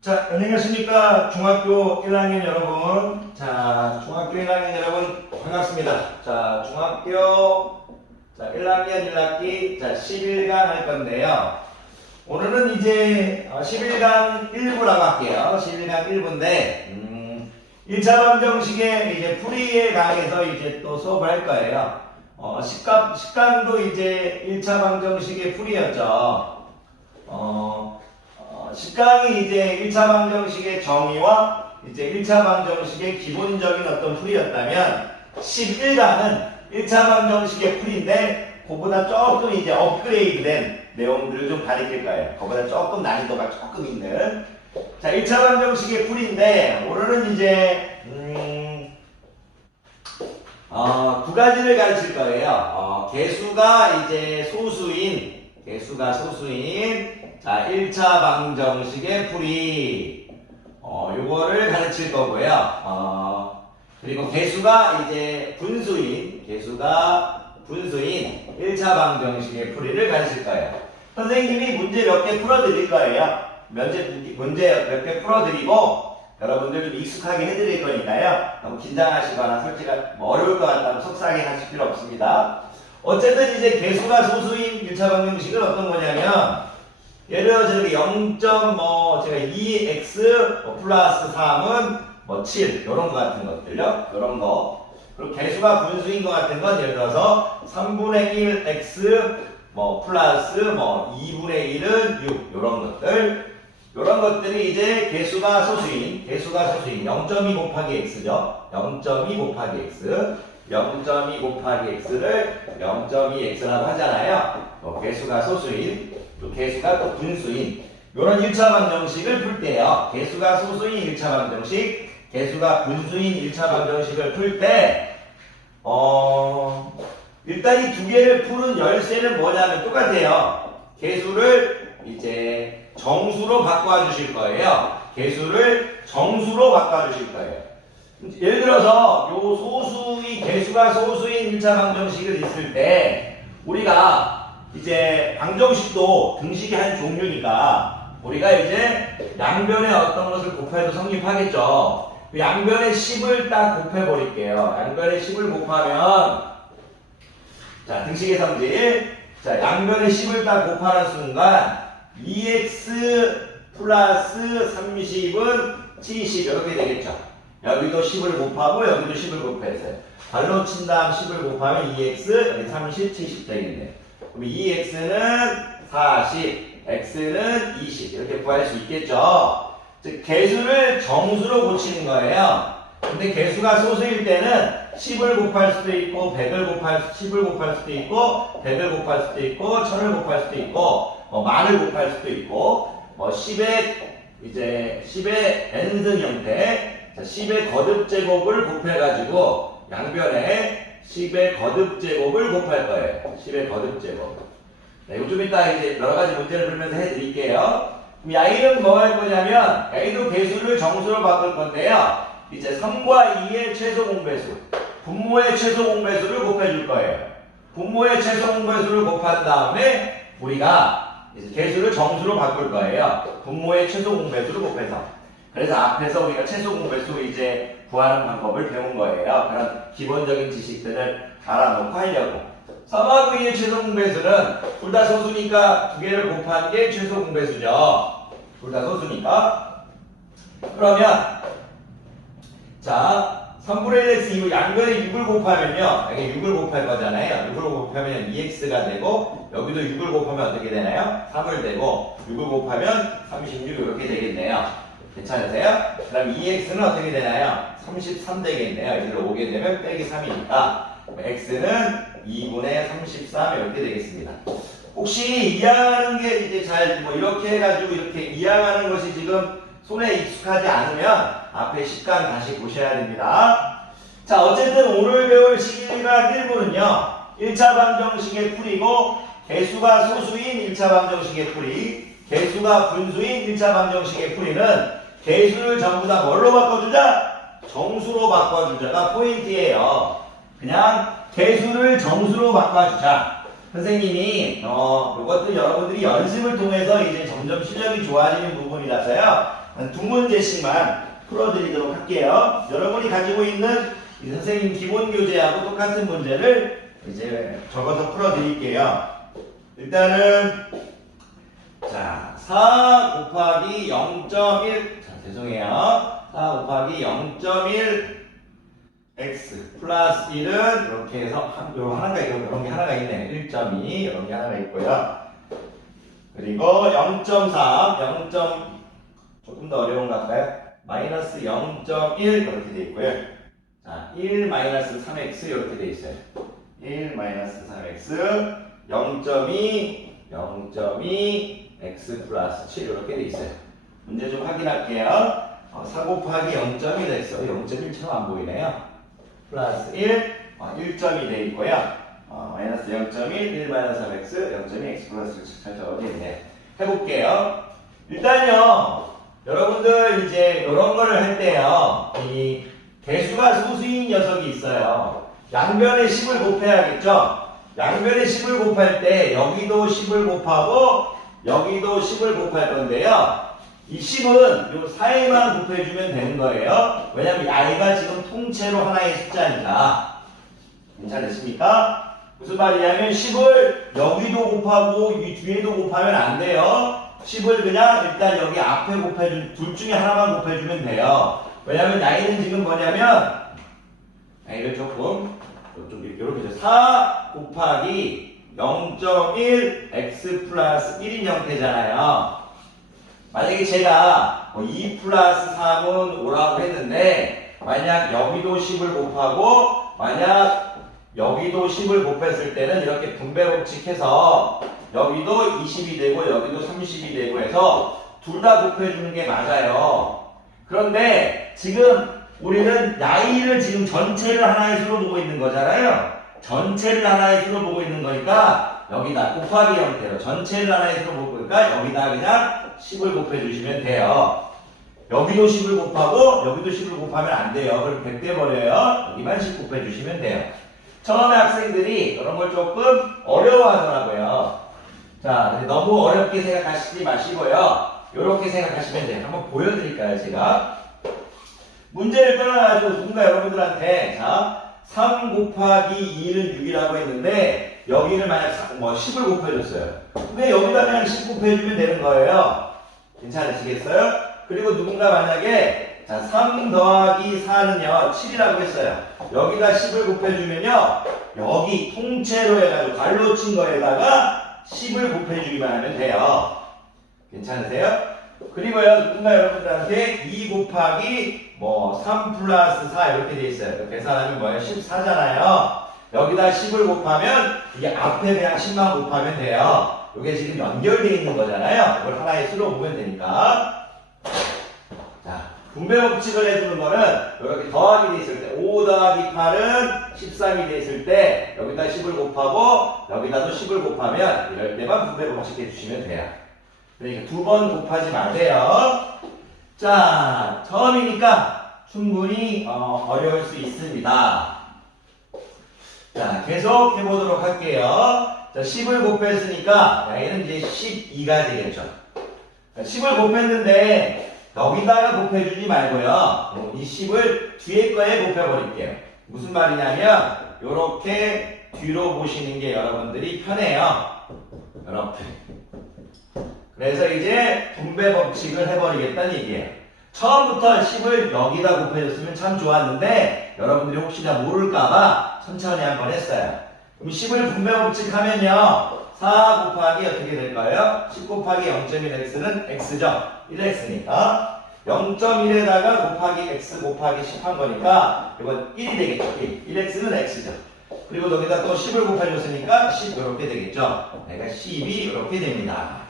자, 안녕하십니까. 중학교 1학년 여러분. 자, 중학교 1학년 여러분, 반갑습니다. 자, 중학교 1학년 1학기 11강 할 건데요. 오늘은 이제 11강 1부라고 할게요. 11강 1부인데, 1차 방정식의 이제 풀이에 강해서 이제 또 수업을 할 거예요. 10강도 이제 1차 방정식의 풀이였죠. 10강이 이제 1차 방정식의 정의와 이제 1차 방정식의 기본적인 어떤 풀이였다면 11강은 1차 방정식의 풀이인데 그보다 조금 이제 업그레이드된 내용들을 좀 가리킬 거예요. 그보다 조금 난이도가 조금 있는. 자, 1차 방정식의 풀이인데 오늘은 이제 두 가지를 가르칠 거예요. 개수가 이제 소수인 자, 1차 방정식의 풀이 요거를 가르칠 거고요. 그리고 개수가 이제 분수인 1차 방정식의 풀이를 가르칠 거예요. 선생님이 문제 몇 개 풀어드릴 거예요. 문제 몇 개 풀어드리고 여러분들 좀 익숙하게 해드릴 거니까요. 너무 긴장하시거나 솔직히 어려울 것 같다면 속상해 하실 필요 없습니다. 어쨌든 이제 개수가 소수인 1차 방정식은 어떤 거냐면 예를 들어서 이렇게 0. 제가 2x 플러스 3은 7 이런 거 같은 것들요. 이런 거. 그리고 개수가 분수인 것 같은 건 예를 들어서 3분의 1 x 플러스 2분의 1은 6 이런 것들. 이런 것들이 이제 개수가 소수인 0.2 곱하기 x죠. 0.2 곱하기 x 0.2 곱하기 x를 0.2x라고 하잖아요. 개수가 소수인, 또 개수가 또 분수인 이런 1차 방정식을 풀 때요. 개수가 소수인 1차 방정식, 개수가 분수인 1차 방정식을 풀 때 일단 이 두 개를 푸는 열쇠는 뭐냐면 똑같아요. 개수를 이제 정수로 바꿔주실 거예요. 개수를 정수로 바꿔주실 거예요. 예를 들어서 개수가 소수인 1차 방정식을 있을 때 우리가 이제 방정식도 등식의 한 종류니까 우리가 이제 양변에 어떤 것을 곱해도 성립하겠죠. 양변에 10을 딱 곱해 버릴게요. 양변에 10을 곱하면 자, 등식의 성질. 자, 양변에 10을 딱 곱하는 순간 2x 플러스 30은 70 이렇게 되겠죠. 여기도 10을 곱하고 여기도 10을 곱해서요. 발로 친 다음 10을 곱하면 2x, 여기 30, 70 되겠네요. 그럼 2x는 40, x는 20 이렇게 구할 수 있겠죠. 즉 개수를 정수로 고치는 거예요. 근데 개수가 소수일 때는 10을 곱할 수도 있고 10을 곱할 수도 있고 100을 곱할 수도 있고 1000을 곱할 수도 있고 만을 곱할 수도 있고 10의 n승 형태, 10의 거듭 제곱을 곱해가지고 양변에 10의 거듭 제곱을 곱할 거예요. 10의 거듭 제곱. 네, 좀 이따 이제 여러 가지 문제를 풀면서 해드릴게요. 그럼 A는 뭐 할 거냐면 A도 개수를 정수로 바꿀 건데요. 이제 3과 2의 최소 공배수, 분모의 최소 공배수를 곱해줄 거예요. 분모의 최소 공배수를 곱한 다음에 우리가 이제 개수를 정수로 바꿀 거예요. 분모의 최소 공배수를 곱해서. 그래서 앞에서 우리가 최소 공배수 이제 구하는 방법을 배운 거예요. 그런 기본적인 지식들을 알아놓고 하려고. 3하고 2의 최소 공배수는 둘 다 소수니까 두 개를 곱한 게 최소 공배수죠. 둘 다 소수니까. 그러면 자, 3분의 1x 이후 양변에 6을 곱하면요. 여기 6을 곱할 거잖아요. 6을 곱하면 2x가 되고 여기도 6을 곱하면 어떻게 되나요? 3을 되고 6을 곱하면 36 이렇게 되겠네요. 괜찮으세요? 그 다음 2x는 어떻게 되나요? 33 되겠네요. 여기로 오게 되면 빼기 3이니까 x는 2분의 33 이렇게 되겠습니다. 혹시 이항하는 게 이제 잘 이렇게 해가지고 이렇게 이항하는 것이 지금 손에 익숙하지 않으면 앞에 10강 다시 보셔야 됩니다. 자, 어쨌든 오늘 배울 11강 1부는요. 1차 방정식의 풀이고 개수가 소수인 1차 방정식의 풀이, 개수가 분수인 1차 방정식의 풀이는 개수를 전부 다 뭘로 바꿔주자? 정수로 바꿔주자가 포인트예요. 그냥 개수를 정수로 바꿔주자. 선생님이 이것도 여러분들이 연습을 통해서 이제 점점 실력이 좋아지는 부분이라서요. 한 2문제씩만 풀어드리도록 할게요. 여러분이 가지고 있는 이 선생님 기본 교재하고 똑같은 문제를 이제 적어서 풀어드릴게요. 일단은 자, 4 곱하기 0.1 자, 죄송해요. 4 곱하기 0.1 x 플러스 1은 이렇게 해서 이런 게 하나가 있네. 1.2 이런 게 하나가 있고요. 그리고 0.3 조금 더 어려운 것 같아요. 마이너스 0.1 이렇게 돼 있고요. 자, 1 마이너스 3x 이렇게 돼 있어요. 1 마이너스 3x 0.2 x 플러스 7 이렇게 돼 있어요. 문제 좀 확인할게요. 4 곱하기 0.1 x 0.1처럼 안 보이네요. 플러스 1 1점이 돼 있고요. 마이너스 0.1 1 마이너스 3x 0.2 x 플러스 7 어디 있네. 해볼게요. 일단요. 여러분들 이제 이런 거를 할 때요. 이 개수가 소수인 녀석이 있어요. 양변에 10을 곱해야겠죠? 양변에 10을 곱할 때 여기도 10을 곱하고 여기도 10을 곱할 건데요. 이 10은 요 사이만 곱해주면 되는 거예요. 왜냐면 i가 지금 통째로 하나의 숫자니까. 괜찮으십니까? 무슨 말이냐면 10을 여기도 곱하고 이 뒤에도 곱하면 안 돼요. 10을 그냥 일단 여기 앞에 둘 중에 하나만 곱해주면 돼요. 왜냐면 i는 지금 뭐냐면 i를 조금 이렇게 해서 4 곱하기 0.1 x 플러스 1인 형태잖아요. 만약에 제가 2 플러스 3은 5라고 했는데 만약 여기도 10을 곱하고 만약 여기도 10을 곱했을 때는 이렇게 분배 법칙해서 여기도 20이 되고 여기도 30이 되고 해서 둘 다 곱해주는 게 맞아요. 그런데 지금 우리는 i를 지금 전체를 하나의 수로 보고 있는 거잖아요. 전체를 하나의 수로 보고 있는 거니까 여기다 곱하기 형태로 전체를 하나의 수로 보고 있으니까 여기다 그냥 10을 곱해주시면 돼요. 여기도 10을 곱하고 여기도 10을 곱하면 안 돼요. 그럼 100대 버려요. 여기만 10 곱해주시면 돼요. 처음에 학생들이 그런 걸 조금 어려워하더라고요. 자, 너무 어렵게 생각하시지 마시고요. 이렇게 생각하시면 돼요. 한번 보여드릴까요, 제가? 문제를 끊어가지고 누군가 여러분들한테 자 3 곱하기 2는 6이라고 했는데 여기를 만약 10을 곱해줬어요. 근데 여기다 그냥 10 곱해주면 되는 거예요. 괜찮으시겠어요? 그리고 누군가 만약에 자 3 더하기 4는요 7이라고 했어요. 여기다 10을 곱해주면요 여기 통째로 해가지고 갈로 친 거에다가 10을 곱해주기만 하면 돼요. 괜찮으세요? 그리고요 누군가 여러분들한테 2 곱하기 3 플러스 4 이렇게 돼 있어요. 계산하면 뭐예요? 14잖아요. 여기다 10을 곱하면 이게 앞에 그냥 10만 곱하면 돼요. 이게 지금 연결되어 있는 거잖아요. 이걸 하나의 수로 보면 되니까. 자, 분배 법칙을 해주는 거는 이렇게 더하기 돼 있을 때 5 더하기 8은 13이 돼 있을 때 여기다 10을 곱하고 여기다도 10을 곱하면 이럴 때만 분배 법칙 해주시면 돼요. 그러니까 2번 곱하지 마세요. 자, 처음이니까 충분히 어려울 수 있습니다. 자, 계속 해보도록 할게요. 자, 10을 곱했으니까 얘는 이제 12가 되겠죠. 자, 10을 곱했는데 여기다가 곱해주지 말고요. 이 10을 뒤에 거에 곱해버릴게요. 무슨 말이냐면 이렇게 뒤로 보시는 게 여러분들이 편해요. 이렇게. 그래서 이제 분배 법칙을 해버리겠다는 얘기예요. 처음부터 10을 여기다 곱해줬으면 참 좋았는데 여러분들이 혹시나 모를까봐 천천히 한번 했어요. 그럼 10을 분배 법칙 하면요 4 곱하기 어떻게 될까요? 10 곱하기 0.1x는 x죠. 1x니까 0.1에다가 곱하기 x 곱하기 10 한 거니까 이건 1이 되겠죠. 1x는 x죠. 그리고 여기다 또 10을 곱해줬으니까 10 이렇게 되겠죠. 그러니까 10이 이렇게 됩니다.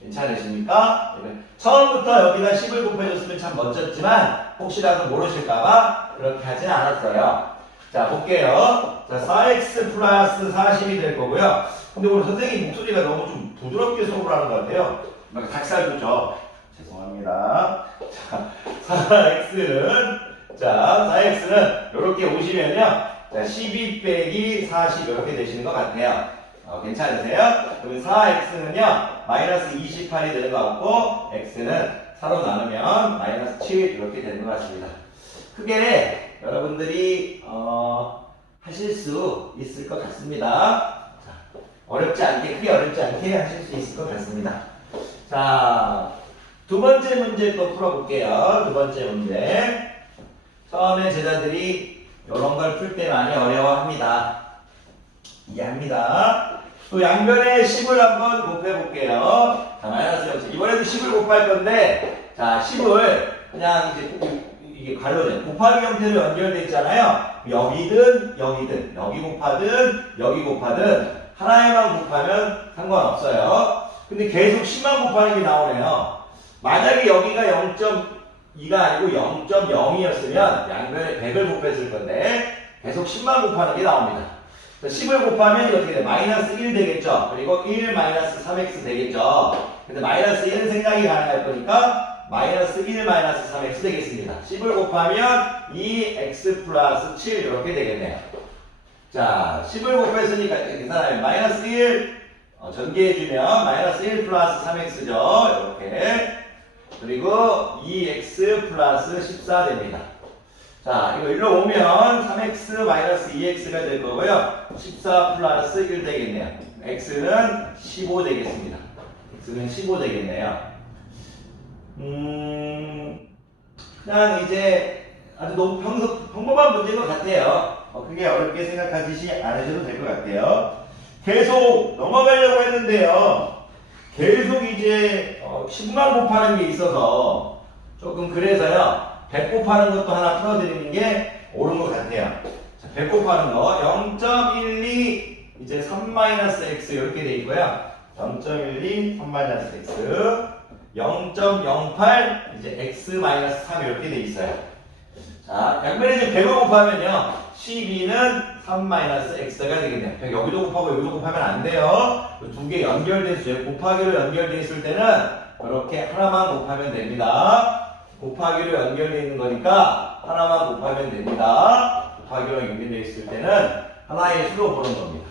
괜찮으십니까? 처음부터 여기다 10을 곱해줬으면 참 멋졌지만 혹시라도 모르실까봐 그렇게 하진 않았어요. 자, 볼게요. 자, 4x 플러스 40이 될 거고요. 근데 오늘 선생님 목소리가 너무 좀 부드럽게 수업을 하는 것 같아요. 막 닭살 돋죠? 죄송합니다. 자, 4x는 이렇게 오시면요. 자, 12 빼기 40 이렇게 되시는 것 같아요. 괜찮으세요? 그러면 4x는요, 마이너스 28이 되는 것 같고, x는 4로 나누면 마이너스 7 이렇게 되는 것 같습니다. 크게 여러분들이 하실 수 있을 것 같습니다. 자, 어렵지 않게, 크게 어렵지 않게 하실 수 있을 것 같습니다. 자, 두 번째 문제 또 풀어볼게요. 두 번째 문제. 처음에 제자들이 이런 걸 풀 때 많이 어려워합니다. 이해합니다. 또 양변에 10을 한번 곱해볼게요. 자, 마이너스 0. 이번에도 10을 곱할 건데, 자, 10을 그냥 이제 이게 괄호죠. 곱하기 형태로 연결되어 있잖아요. 여기든 여기든 여기 곱하든 여기 곱하든 하나에만 곱하면 상관없어요. 근데 계속 10만 곱하는 게 나오네요. 만약에 여기가 0.2가 아니고 0.0이었으면 양변에 100을 곱했을 건데 계속 10만 곱하는 게 나옵니다. 10을 곱하면 어떻게 돼? 마이너스 1 되겠죠. 그리고 1 마이너스 3x 되겠죠. 근데 마이너스 1은 생각이 가능할 거니까 마이너스 1 마이너스 3x 되겠습니다. 10을 곱하면 2x 플러스 7 이렇게 되겠네요. 자, 10을 곱했으니까 계산하면 마이너스 1 전개해주면 마이너스 1 플러스 3x죠. 이렇게. 그리고 2x 플러스 14 됩니다. 자, 이거 일로 오면 3x 마이너스 2x가 될 거고요. 14 플러스 1 되겠네요. x는 15 되겠습니다. x는 15 되겠네요. 그냥 이제 아주 너무 평범한 문제인 것 같아요. 크게 어렵게 생각하시지 않으셔도 될 것 같아요. 계속 넘어가려고 했는데요. 계속 이제 10만 곱하는 게 있어서 조금 그래서요. 100 곱하는 것도 하나 풀어드리는 게 옳은 것 같아요. 자, 100 곱하는 거 0.12 이제 3-x 이렇게 돼 있고요. 0.12 3-x 0.08 이제 x-3 이렇게 돼 있어요. 자, 양변에 이제 100을 곱하면요. 12는 3-x가 되겠네요. 100 여기도 곱하고 여기도 곱하면 안 돼요. 두 개 연결돼 있어요. 곱하기로 연결돼 있을 때는 이렇게 하나만 곱하면 됩니다. 곱하기로 연결되어 있는 거니까 하나만 곱하면 됩니다. 곱하기로 연결되어 있을 때는 하나의 수로 보는 겁니다.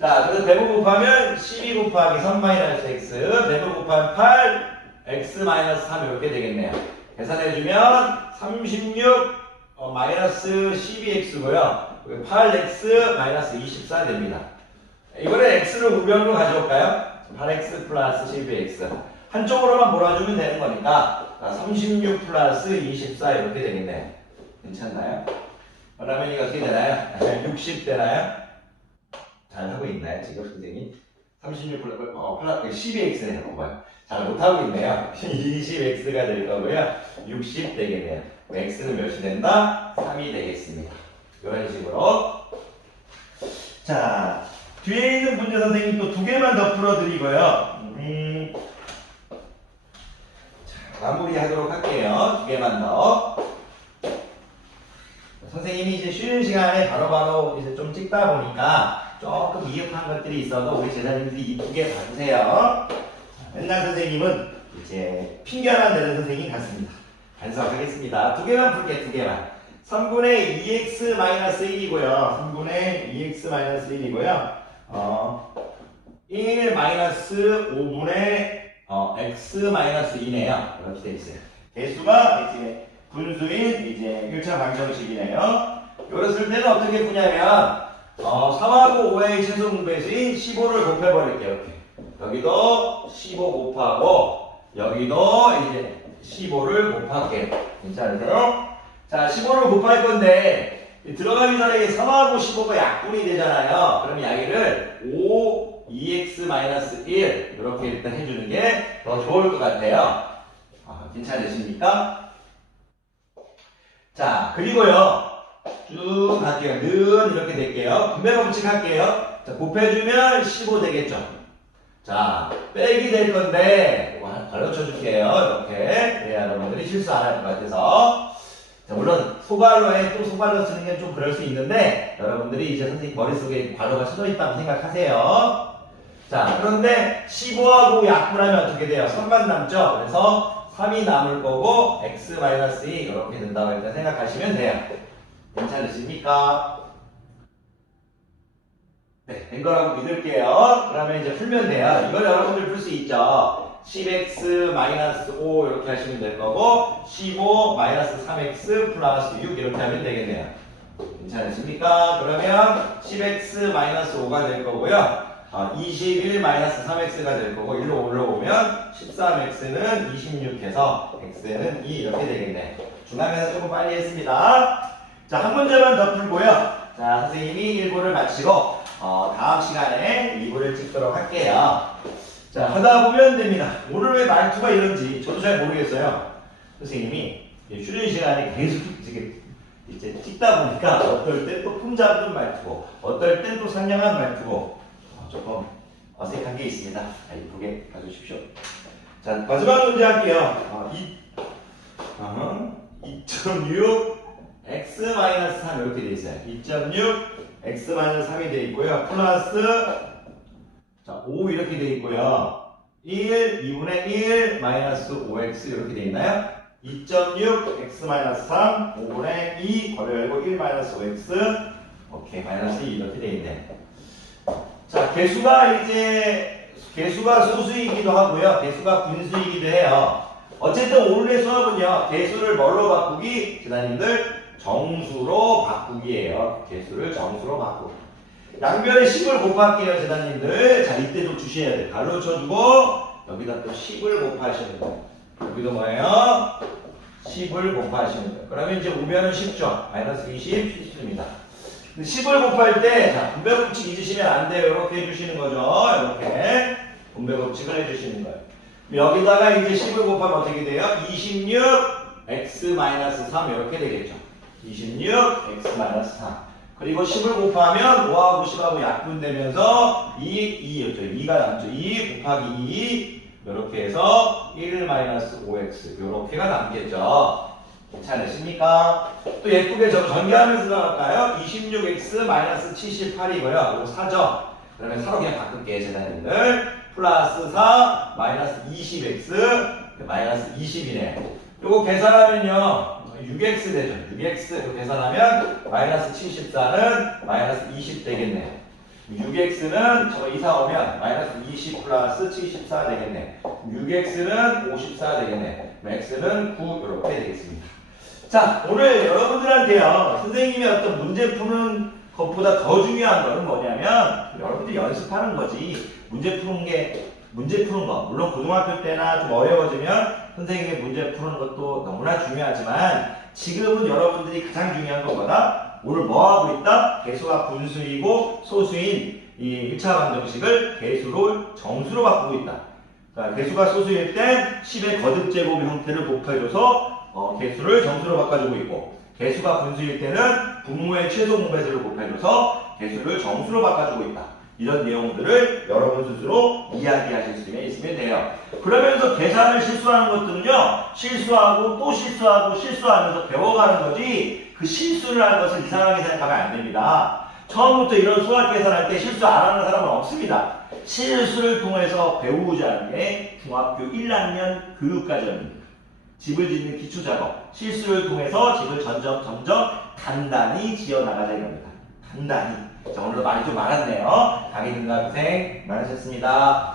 자, 그래서 100을 곱하면 12 곱하기 3-x, 100을 곱하면 8, x-3 이렇게 되겠네요. 계산해주면 36 마이너스 12x고요. 8x 마이너스 24 됩니다. 이번에 x를 우변으로 가져올까요? 8x 플러스 12x. 한쪽으로만 몰아주면 되는 거니까 36 플러스 24 이렇게 되겠네요. 괜찮나요? 그러면 이거 어떻게 되나요? 60 되나요? 잘 하고 있나요? 지금 선생님? 36 플러스 12x네요. 봐요. 잘 못하고 있네요. 20x가 될 거고요. 60 되겠네요. x는 몇이 된다? 3이 되겠습니다. 이런 식으로. 자, 뒤에 있는 문제 선생님 또 두 개만 더 풀어드리고요. 마무리 하도록 할게요. 두 개만 더. 선생님이 이제 쉬는 시간에 바로바로 이제 좀 찍다 보니까 조금 미흡한 것들이 있어도 우리 제자님들이 이쁘게 봐주세요. 맨날 선생님은 이제 핑계만 내는 선생님 같습니다. 반성하겠습니다. 두 개만 풀게, 두 개만. 3분의 2x-1이고요. 3분의 2x-1이고요. 1 5분의 x-2네요. 이렇게 돼 있어요. 개수가 이제 분수인 이제 1차 방정식이네요. 이랬을 때는 어떻게 푸냐면 3하고 5의 최소 분배수인 15를 곱해버릴게요. 이렇게. 여기도 15 곱하고 여기도 이제 15를 곱할게요. 괜찮으세요? 자, 15를 곱할 건데 들어가기 전에 3하고 15가 약분이 되잖아요. 그럼 여기를 5 2x-1 이렇게 일단 해주는 게 더 좋을 것 같아요. 괜찮으십니까? 자, 그리고요 쭉 갈게요. 는 이렇게 될게요. 분배 법칙 할게요. 자, 곱해주면 15 되겠죠. 자, 빼기 될 건데 이거 하나 가르쳐 줄게요. 이렇게 그래야 여러분들이 실수 안 할 것 같아서. 자, 물론 소괄로 해 또 소괄로 쓰는 게 좀 그럴 수 있는데 여러분들이 이제 선생님 머릿속에 괄호가 써져 있다고 생각하세요. 자, 그런데 15하고 약분하면 어떻게 돼요? 3만 남죠? 그래서 3이 남을 거고 x-2 이렇게 된다고 일단 생각하시면 돼요. 괜찮으십니까? 네, 된 거라고 믿을게요. 그러면 이제 풀면 돼요. 이걸 여러분들 풀 수 있죠. 10x-5 이렇게 하시면 될 거고 15-3x 플러스 6 이렇게 하면 되겠네요. 괜찮으십니까? 그러면 10x-5가 될 거고요. 21-3x가 될 거고 1로 올라오면 13x는 26해서 x는 2 이렇게 되겠네. 중간에서 조금 빨리 했습니다. 자, 한 문제만 더 풀고요. 자, 선생님이 1부를 마치고 다음 시간에 2부를 찍도록 할게요. 자, 하다 보면 됩니다. 오늘 왜 말투가 이런지 저도 잘 모르겠어요. 선생님이 쉬는 시간에 계속 이제 찍다 보니까 어떨 땐 또 품 잡는 말투고 어떨 땐 또 상냥한 말투고 조금 어색한 게 있습니다. 이쁘게 봐주십시오. 자, 마지막 문제 할게요. 2.6 x-3 이렇게 돼 있어요. 2.6 x-3이 돼 있고요. 플러스 자, 5 이렇게 돼 있고요. 1, 2분의 1, 마이너스 5x 이렇게 돼 있나요? 2.6 x-3, 5분의 2, 괄호 열고 1 마이너스 5x, 오케이, 마이너스 2 이렇게 돼 있네. 자, 개수가 소수이기도 하고요. 개수가 분수이기도 해요. 어쨌든 오늘의 수업은요, 개수를 뭘로 바꾸기? 기사님들, 정수로 바꾸기예요. 개수를 정수로 바꾸기. 양변에 10을 곱할게요, 재단님들. 자, 이때 좀 주셔야 돼요. 가로 쳐주고, 여기다 또 10을 곱하시는 거예요. 여기도 뭐예요? 10을 곱하시는 거예요. 그러면 이제 우변은 쉽죠? 마이너스 20 쉽습니다. 10을 곱할 때, 자, 분배 법칙 잊으시면 안 돼요. 이렇게 해주시는 거죠. 이렇게. 분배 법칙을 해주시는 거예요. 여기다가 이제 10을 곱하면 어떻게 돼요? 26 x-3 이렇게 되겠죠. 26 x-3. 그리고 10을 곱하면 5하고 10하고 약분되면서 2였죠. 2가 남죠. 2 곱하기 2 이렇게 해서 1-5x 이렇게가 남겠죠. 괜찮으십니까? 또 예쁘게 저 전개하면서 나갈까요? 26x-78이고요. 이거 4죠. 그러면 4로 그냥 바꿀게요. 재단님들. 플러스 4 마이너스 20x 마이너스 20이네. 요거 계산하면요. 6x 되죠. 6x 계산하면 마이너스 74는 마이너스 20 되겠네. 6x는 저거 이사 오면 마이너스 20 플러스 74 되겠네. 6x는 54 되겠네. x는 9 이렇게 되겠습니다. 자, 오늘 여러분들한테요. 선생님이 어떤 문제 푸는 것보다 더 중요한 거는 뭐냐면 여러분들이 연습하는 거지. 문제 푸는 거. 물론 고등학교 때나 좀 어려워지면 선생님이 문제 푸는 것도 너무나 중요하지만 지금은 여러분들이 가장 중요한 것보다 오늘 뭐 하고 있다? 개수가 분수이고 소수인 이 1차 방정식을 개수로 정수로 바꾸고 있다. 그러니까 개수가 소수일 땐 10의 거듭제곱 형태를 곱해줘서 개수를 정수로 바꿔주고 있고 개수가 분수일 때는 분모의 최소 공배수를 곱해줘서 개수를 정수로 바꿔주고 있다. 이런 내용들을 여러분 스스로 이야기하실 수 있으면 돼요. 그러면서 계산을 실수하는 것들은요, 실수하고 또 실수하고 실수하면서 배워가는 거지, 그 실수를 하는 것을 이상하게 생각하면 안 됩니다. 처음부터 이런 수학 계산할 때 실수 안 하는 사람은 없습니다. 실수를 통해서 배우자는 게 중학교 1학년 교육과정입니다. 집을 짓는 기초작업, 실수를 통해서 집을 점점 단단히 지어나가자 이겁니다. 단단히. 자, 오늘도 말이 좀 많았네요. 강의 등과 고생 많으셨습니다.